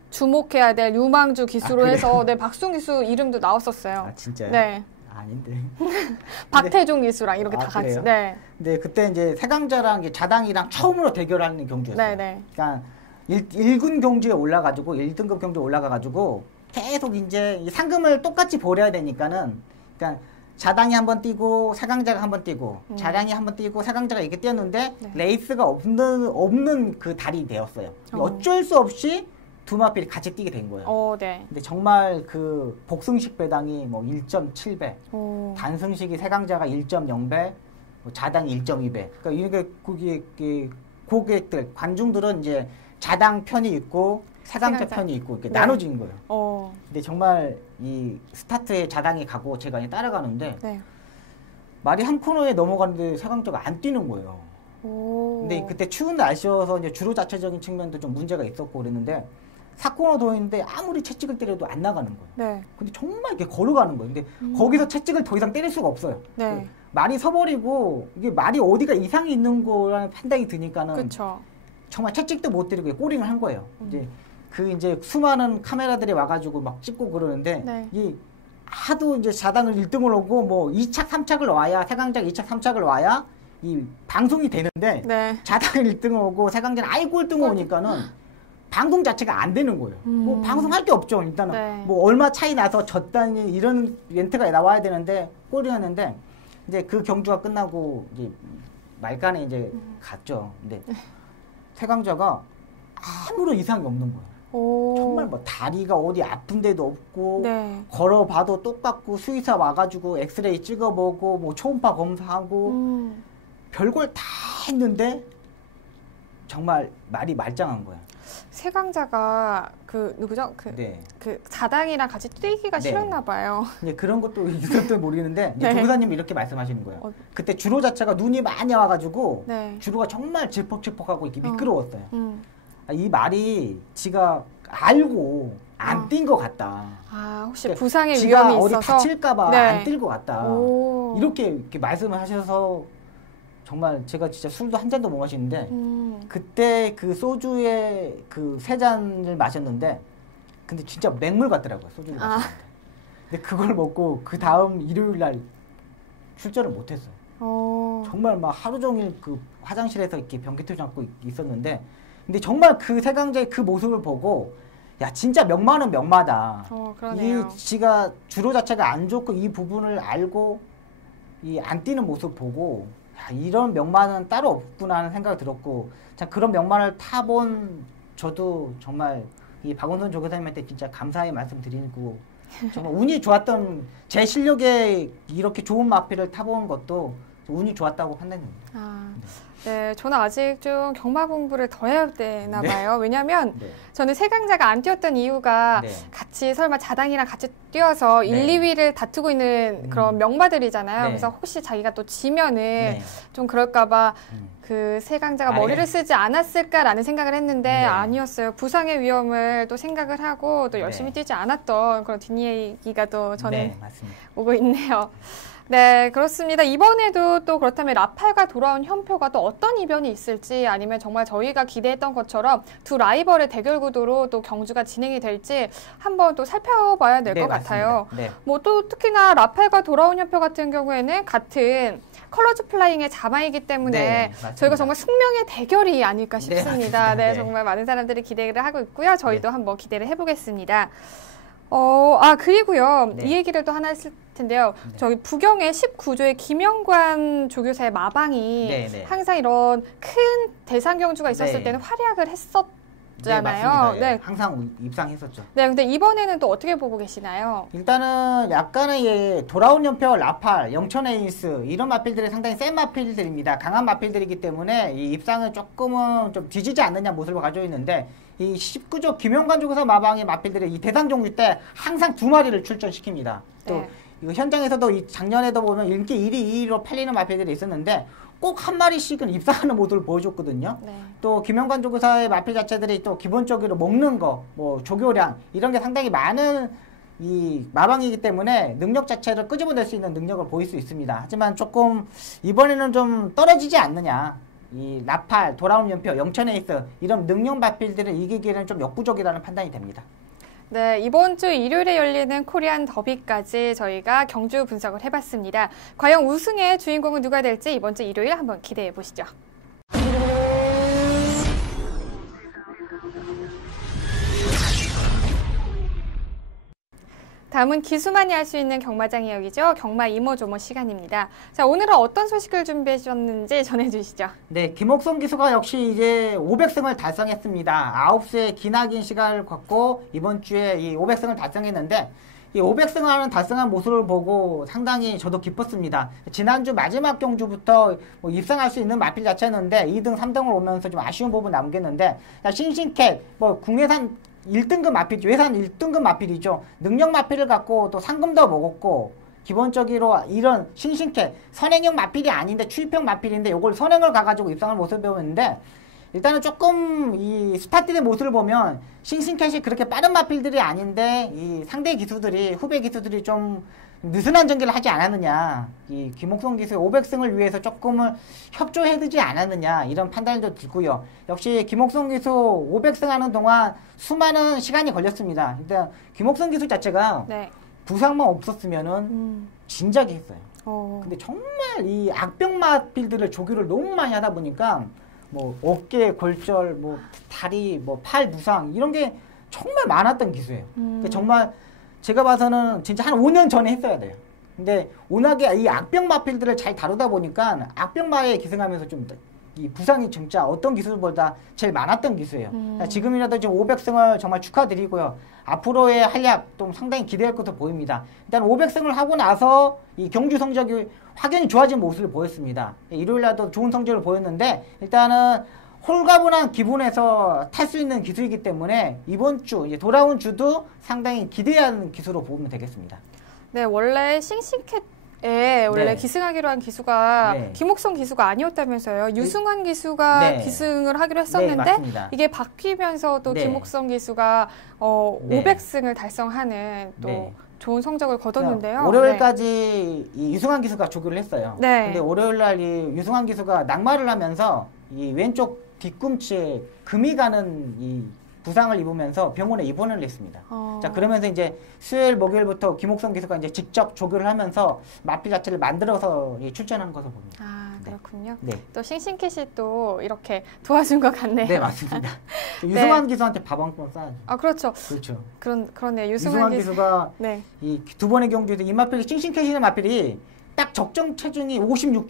주목해야 될 유망주 기수로 그래요? 해서 네, 박수홍 기수 이름도 나왔었어요. 아 진짜요? 네. 아닌데. 박태종 기수랑 이렇게 아, 다 같이. 그래요? 네. 근데 그때 이제 세강자랑 이제 자당이랑 처음으로 대결하는 경주였어요. 네, 네. 그러니까 1군 경주에 올라가지고 1등급 경주에 올라가가지고 계속 이제 이 상금을 똑같이 벌여야 되니까는 그러니까 자당이 한번 뛰고 세강자가 한번 뛰고 자당이 한번 뛰고 세강자가 이렇게 뛰었는데 네. 레이스가 없는 그 달이 되었어요. 어쩔 수 없이 두 마필이 같이 뛰게 된 거예요. 네. 근데 정말 그 복승식 배당이 뭐 1.7배, 단승식이 세강자가 1.0배, 뭐 자당이 1.2배. 그러니까 이게 고객들, 관중들은 이제 자당 편이 있고 세강자 편이 있고 이렇게 네. 나눠진 거예요. 근데 정말 이 스타트에 자당이 가고 제가 따라가는데 네. 말이 한 코너에 넘어가는데 세강자가 안 뛰는 거예요. 근데 그때 추운 날씨여서 이제 주로 자체적인 측면도 좀 문제가 있었고 그랬는데 4코너 도인데 아무리 채찍을 때려도 안 나가는 거예요. 네. 근데 정말 이렇게 걸어가는 거예요. 근데 거기서 채찍을 더 이상 때릴 수가 없어요. 네. 말이 서버리고 이게 말이 어디가 이상이 있는 거라는 판단이 드니까는 그렇죠. 정말 채찍도 못 때리고 꼬링을 한 거예요. 이제 그 이제 수많은 카메라들이 와가지고 막 찍고 그러는데 네. 이 하도 이제 자당을 1등을 오고 뭐 2착, 3착을 와야 세강자가 2착, 3착을 와야 이 방송이 되는데 네. 자당을 1등을 오고 세강자는 아예 꼴등을 오니까는 방송 자체가 안 되는 거예요. 뭐 방송할 게 없죠. 일단은 네. 뭐 얼마 차이 나서 졌다니 이런 멘트가 나와야 되는데 꼴이었는데 이제 그 경주가 끝나고 이제 말간에 이제 갔죠. 근데 세강자가 아무런 이상이 없는 거예요. 오. 정말 뭐 다리가 어디 아픈 데도 없고 네. 걸어봐도 똑같고 수의사 와가지고 엑스레이 찍어보고 뭐 초음파 검사하고 별걸 다 했는데 정말 말이 말짱한 거야. 세강자가 그 누구죠? 그, 네. 그 자당이랑 같이 뛰기가 네. 싫었나 봐요. 이제 그런 것도 있었도 모르겠는데 이제 네. 조교사님이 이렇게 말씀하시는 거예요. 어. 그때 주로 자체가 눈이 많이 와가지고 네. 주로가 정말 질퍽질퍽하고 이렇게 미끄러웠어요. 이 말이 지가 알고 안 뛴 것 같다. 아, 혹시 그러니까 부상의 지가 위험이 어디 있어서 다칠까봐 네. 안 뛸 것 같다. 오. 이렇게 말씀을 하셔서 정말 제가 진짜 술도 한 잔도 못 마시는데 음. 그때 그 소주에 그 3잔을 마셨는데 근데 진짜 맹물 같더라고요. 소주를 마셨는데. 근데 그걸 먹고 그 다음 일요일 날 출전을 못했어요. 오. 정말 막 하루 종일 그 화장실에서 이렇게 변기통 잡고 있었는데 근데 정말 그 세강자의 그 모습을 보고 야 진짜 명마는 명마다. 그러네요. 이 지가 주로 자체가 안 좋고 이 부분을 알고 이 안 뛰는 모습 보고 야, 이런 명마는 따로 없구나 하는 생각이 들었고 참 그런 명마를 타본 저도 정말 이 박원순 조교사님한테 진짜 감사의 말씀 드리고 정말 운이 좋았던 제 실력에 이렇게 좋은 마필을 타본 것도 운이 좋았다고 판단됩니다. 아, 네, 저는 아직 좀 경마 공부를 더 해야 되나 네. 봐요. 왜냐면 네. 저는 세강자가 안 뛰었던 이유가 네. 같이 설마 자당이랑 같이 뛰어서 네. 1, 2위를 다투고 있는 그런 명마들이잖아요. 네. 그래서 혹시 자기가 또 지면은 네. 좀 그럴까봐 음. 그 세강자가 아예. 머리를 쓰지 않았을까라는 생각을 했는데 네. 아니었어요. 부상의 위험을 또 생각을 하고 또 열심히 네. 뛰지 않았던 그런 뒷얘기가 또 저는 네, 맞습니다. 오고 있네요. 네, 그렇습니다. 이번에도 또 그렇다면 라팔과 돌아온 현표가 또 어떤 이변이 있을지 아니면 정말 저희가 기대했던 것처럼 두 라이벌의 대결 구도로 또 경주가 진행이 될지 한번 또 살펴봐야 될 것 네, 같아요. 맞습니다. 네. 뭐 또 특히나 라팔과 돌아온 현표 같은 경우에는 같은 컬러즈 플라잉의 자마이기 때문에 네, 맞습니다. 저희가 정말 숙명의 대결이 아닐까 네, 싶습니다. 맞습니다. 네, 네. 정말 많은 사람들이 기대를 하고 있고요. 저희도 네. 한번 기대를 해보겠습니다. 그리고요. 네. 이 얘기를 또 하나 했을 텐데요. 네. 저기 부경의 19조의 김영관 조교사의 마방이 네, 네. 항상 이런 큰 대상 경주가 있었을 네. 때는 활약을 네, 했었잖아요. 맞습니다. 예. 네. 항상 입상했었죠. 네, 근데 이번에는 또 어떻게 보고 계시나요? 일단은 약간의 예, 돌아온 연표, 라팔, 영천 에이스 이런 마필들이 상당히 센 마필들입니다. 강한 마필들이기 때문에 이 입상은 조금은 좀 뒤지지 않느냐 모습을 가지고 있는데 이 19조 김영관 조교사 마방의 마필들이 이 대상 종류 때 항상 2마리를 출전시킵니다. 또 네. 이거 현장에서도 이 작년에도 보면 인기 1위, 2위로 팔리는 마필들이 있었는데 꼭 한 마리씩은 입상하는 모습을 보여줬거든요. 네. 또 김영관 조교사의 마필 자체들이 또 기본적으로 먹는 거, 뭐 조교량 이런 게 상당히 많은 이 마방이기 때문에 능력 자체를 끄집어낼 수 있는 능력을 보일 수 있습니다. 하지만 조금 이번에는 좀 떨어지지 않느냐. 이 라팔, 돌아온 연표, 영천 에이스 이런 능력 마필들을 이기기에는 좀 역부족이라는 판단이 됩니다. 네, 이번 주 일요일에 열리는 코리안 더비까지 저희가 경주 분석을 해봤습니다. 과연 우승의 주인공은 누가 될지 이번 주 일요일 한번 기대해 보시죠. 다음은 기수만이 할 수 있는 경마장 이야기죠. 경마 이모조모 시간입니다. 자, 오늘은 어떤 소식을 준비해 주셨는지 전해주시죠. 네, 김옥성 기수가 역시 이제 500승을 달성했습니다. 9수의 기나긴 시간을 갖고 이번 주에 이 500승을 달성했는데 이 500승을 하는 달성한 모습을 보고 상당히 저도 기뻤습니다. 지난주 마지막 경주부터 뭐 입상할 수 있는 마필 자체였는데 2등, 3등을 오면서 좀 아쉬운 부분 남겼는데 싱싱캣, 뭐 국내산 1등급 마필, 외산 1등급 마필이죠. 능력 마필을 갖고 또 상금도 먹었고 기본적으로 이런 싱싱캣 선행형 마필이 아닌데 추입형 마필인데 이걸 선행을 가가지고 입상을 모습을 배우는데 일단은 조금 이 스타트의 모습을 보면 싱싱캣이 그렇게 빠른 마필들이 아닌데 이 상대 기수들이 후배 기수들이 좀 느슨한 전개를 하지 않았느냐, 이 김옥성 기수의 500승을 위해서 조금은 협조해두지 않았느냐 이런 판단도 들고요. 역시 김옥성 기수 500승 하는 동안 수많은 시간이 걸렸습니다. 일단 김옥성 기수 자체가 네. 부상만 없었으면은 진작에 했어요. 근데 정말 이 악병 마필들을 조교를 너무 많이 하다 보니까 뭐 어깨 골절, 뭐 다리, 뭐 팔 부상 이런 게 정말 많았던 기수예요. 그러니까 정말 제가 봐서는 진짜 한 5년 전에 했어야 돼요. 근데 워낙에 이 악병 마필들을 잘 다루다 보니까 악병마에 기승하면서 좀 이 부상이 진짜 어떤 기술보다 제일 많았던 기수예요. 지금이라도 지금 500승을 정말 축하드리고요. 앞으로의 활약 좀 상당히 기대할 것으로 보입니다. 일단 500승을 하고 나서 이 경주 성적이 확연히 좋아진 모습을 보였습니다. 일요일날도 좋은 성적을 보였는데 일단은 홀가분한 기분에서 탈 수 있는 기술이기 때문에 이번 주 이제 돌아온 주도 상당히 기대하는 기수로 보면 되겠습니다. 네, 원래 싱싱캣에 원래 네. 기승하기로 한 기수가 네. 김옥성 기수가 아니었다면서요. 유승환 기수가 네. 기승을 하기로 네, 했었는데 맞습니다. 이게 바뀌면서도 네. 김옥성 기수가 네. 500승을 달성하는 또 네. 좋은 성적을 거뒀는데요. 월요일까지 이 유승환 기수가 조교를 했어요. 네. 근데 월요일날 이 유승환 기수가 낙마를 하면서 이 왼쪽 뒤꿈치에 금이 가는 이 부상을 입으면서 병원에 입원을 했습니다. 자, 그러면서 이제 수요일, 목요일부터 김옥성 기수가 이제 직접 조교를 하면서 마필 자체를 만들어서 출전한 것으로 봅니다. 아, 그렇군요. 네. 또 싱싱캣이 또 이렇게 도와준 것 같네요. 네, 맞습니다. 유승환 기수한테 밥 한 번 싸야죠. 아, 그렇죠. 그렇죠. 그렇네요. 유승환 기수가 네. 이 두 번의 경주에서 이 마필이 싱싱캣이는 마필이 딱 적정 체중이 56.5,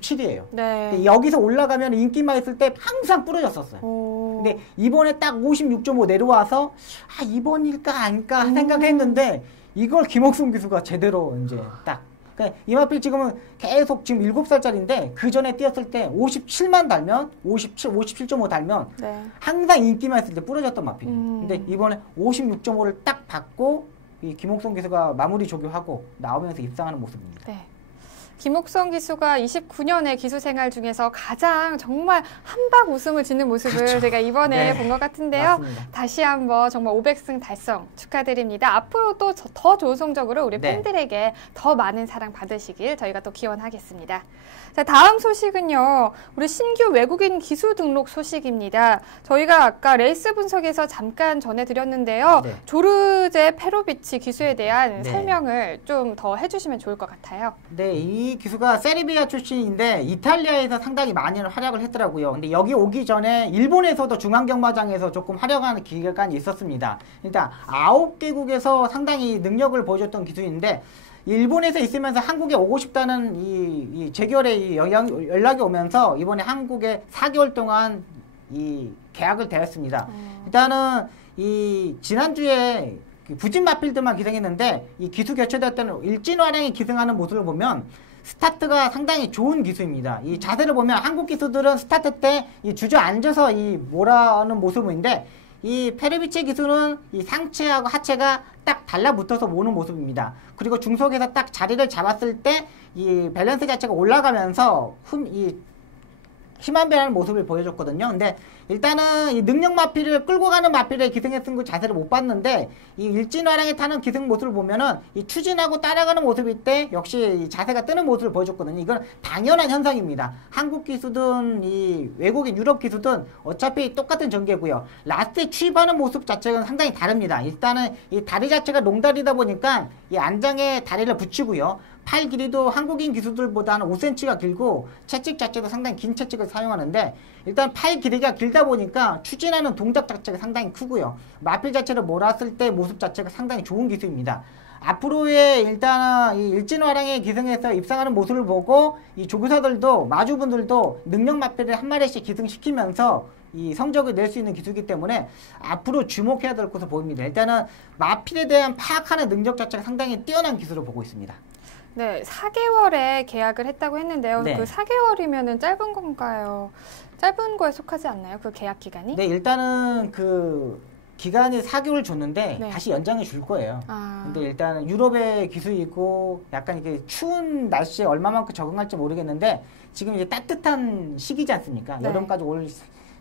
57이에요. 네. 여기서 올라가면 인기만 있을 때 항상 부러졌었어요. 근데 이번에 딱 56.5 내려와서 아 이번일까 아닐까 생각했는데 이걸 김옥성 기수가 제대로 이제 딱 그러니까 이마필 지금은 계속 지금 7살짜리인데 그 전에 뛰었을 때 57만 달면 57.5 달면 네. 항상 인기만 있을 때 부러졌던 마필이에요. 근데 이번에 56.5를 딱 받고 이 김옥성 기수가 마무리 조교하고 나오면서 입상하는 모습입니다. 네. 김옥성 기수가 29년의 기수 생활 중에서 가장 정말 한박 웃음을 짓는 모습을 그렇죠. 제가 이번에 네. 본 것 같은데요. 맞습니다. 다시 한번 정말 500승 달성 축하드립니다. 앞으로도 더 좋은 성적으로 우리 네. 팬들에게 더 많은 사랑 받으시길 저희가 또 기원하겠습니다. 자, 다음 소식은요. 우리 신규 외국인 기수 등록 소식입니다. 저희가 아까 레이스 분석에서 잠깐 전해드렸는데요. 네. 조르제 페로비치 기수에 대한 네. 설명을 좀 더 해주시면 좋을 것 같아요. 네, 이 기수가 세르비아 출신인데 이탈리아에서 상당히 많이 활약을 했더라고요. 근데 여기 오기 전에 일본에서도 중앙경마장에서 조금 활약하는 기간이 있었습니다. 일단 9개국에서 상당히 능력을 보여줬던 기수인데 일본에서 있으면서 한국에 오고 싶다는 이 재결의 연락이 오면서 이번에 한국에 4개월 동안 이 계약을 대했습니다. 일단은 이 지난주에 부진 마필들만 기승했는데 이 기수 교체될 때는 일진화량이 기승하는 모습을 보면 스타트가 상당히 좋은 기수입니다. 이 자세를 보면 한국 기수들은 스타트 때 이 주저앉아서 이 몰아오는 모습인데 이 페르비치 기수는 이 상체하고 하체가 딱 달라붙어서 모는 모습입니다. 그리고 중속에서 딱 자리를 잡았을 때 이 밸런스 자체가 올라가면서 힘안 배하는 모습을 보여줬거든요. 근데 일단은 이 능력 마필을 끌고 가는 마필의 기승에 쓴 그 자세를 못 봤는데 이 일진화량에 타는 기승 모습을 보면은 이 추진하고 따라가는 모습일 때 역시 이 자세가 뜨는 모습을 보여줬거든요. 이건 당연한 현상입니다. 한국 기수든 이 외국인 유럽 기수든 어차피 똑같은 전개고요. 라스트에 취입하는 모습 자체는 상당히 다릅니다. 일단은 이 다리 자체가 롱다리다 보니까 이 안장에 다리를 붙이고요. 팔 길이도 한국인 기수들보다는 5cm가 길고 채찍 자체도 상당히 긴 채찍을 사용하는데 일단 팔 길이가 길다 보니까 추진하는 동작 자체가 상당히 크고요. 마필 자체를 몰았을 때 모습 자체가 상당히 좋은 기수입니다. 앞으로의 일단은 이 일진화량의 기승에서 입상하는 모습을 보고 이 조교사들도 마주분들도 능력 마필을 한 마리씩 기승시키면서 이 성적을 낼 수 있는 기수이기 때문에 앞으로 주목해야 될 것으로 보입니다. 일단은 마필에 대한 파악하는 능력 자체가 상당히 뛰어난 기수로 보고 있습니다. 네, 4개월에 계약을 했다고 했는데요. 네. 그 4개월이면은 짧은 건가요? 짧은 거에 속하지 않나요? 그 계약 기간이? 네, 일단은 그 기간이 4개월 줬는데 네. 다시 연장해 줄 거예요. 아, 근데 일단 유럽의 기술이고 약간 이렇게 추운 날씨에 얼마만큼 적응할지 모르겠는데 지금 이제 따뜻한 시기지 않습니까? 네. 여름까지 올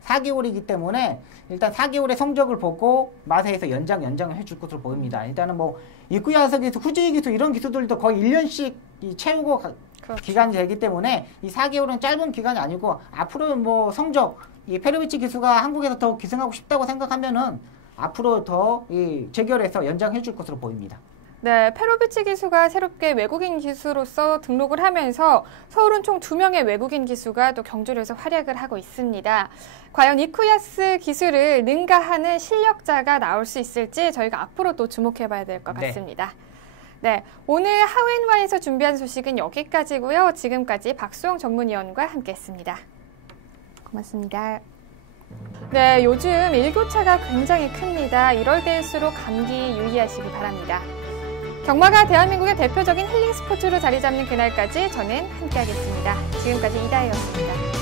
4개월이기 때문에 일단 4개월의 성적을 보고 마세에서 연장을 해줄 것으로 보입니다. 일단은 뭐 입구야석 기수, 후지기 기수 이런 기수들도 거의 1년씩 채우고 그렇죠. 기간이 되기 때문에 이 4개월은 짧은 기간이 아니고 앞으로 뭐 성적 이 페로비치 기수가 한국에서 더 기승하고 싶다고 생각하면은 앞으로 더 이 재결해서 연장해 줄 것으로 보입니다. 네, 페로비치 기수가 새롭게 외국인 기수로서 등록을 하면서 서울은 총 2명의 외국인 기수가 또 경주로에서 활약을 하고 있습니다. 과연 이쿠야스 기수를 능가하는 실력자가 나올 수 있을지 저희가 앞으로 또 주목해봐야 될 것 같습니다. 네, 오늘 하웬와에서 준비한 소식은 여기까지고요. 지금까지 박수영 전문위원과 함께했습니다. 고맙습니다. 네, 요즘 일교차가 굉장히 큽니다. 이럴 때일수록 감기 유의하시기 바랍니다. 경마가 대한민국의 대표적인 힐링 스포츠로 자리 잡는 그날까지 저는 함께하겠습니다. 지금까지 이다혜였습니다.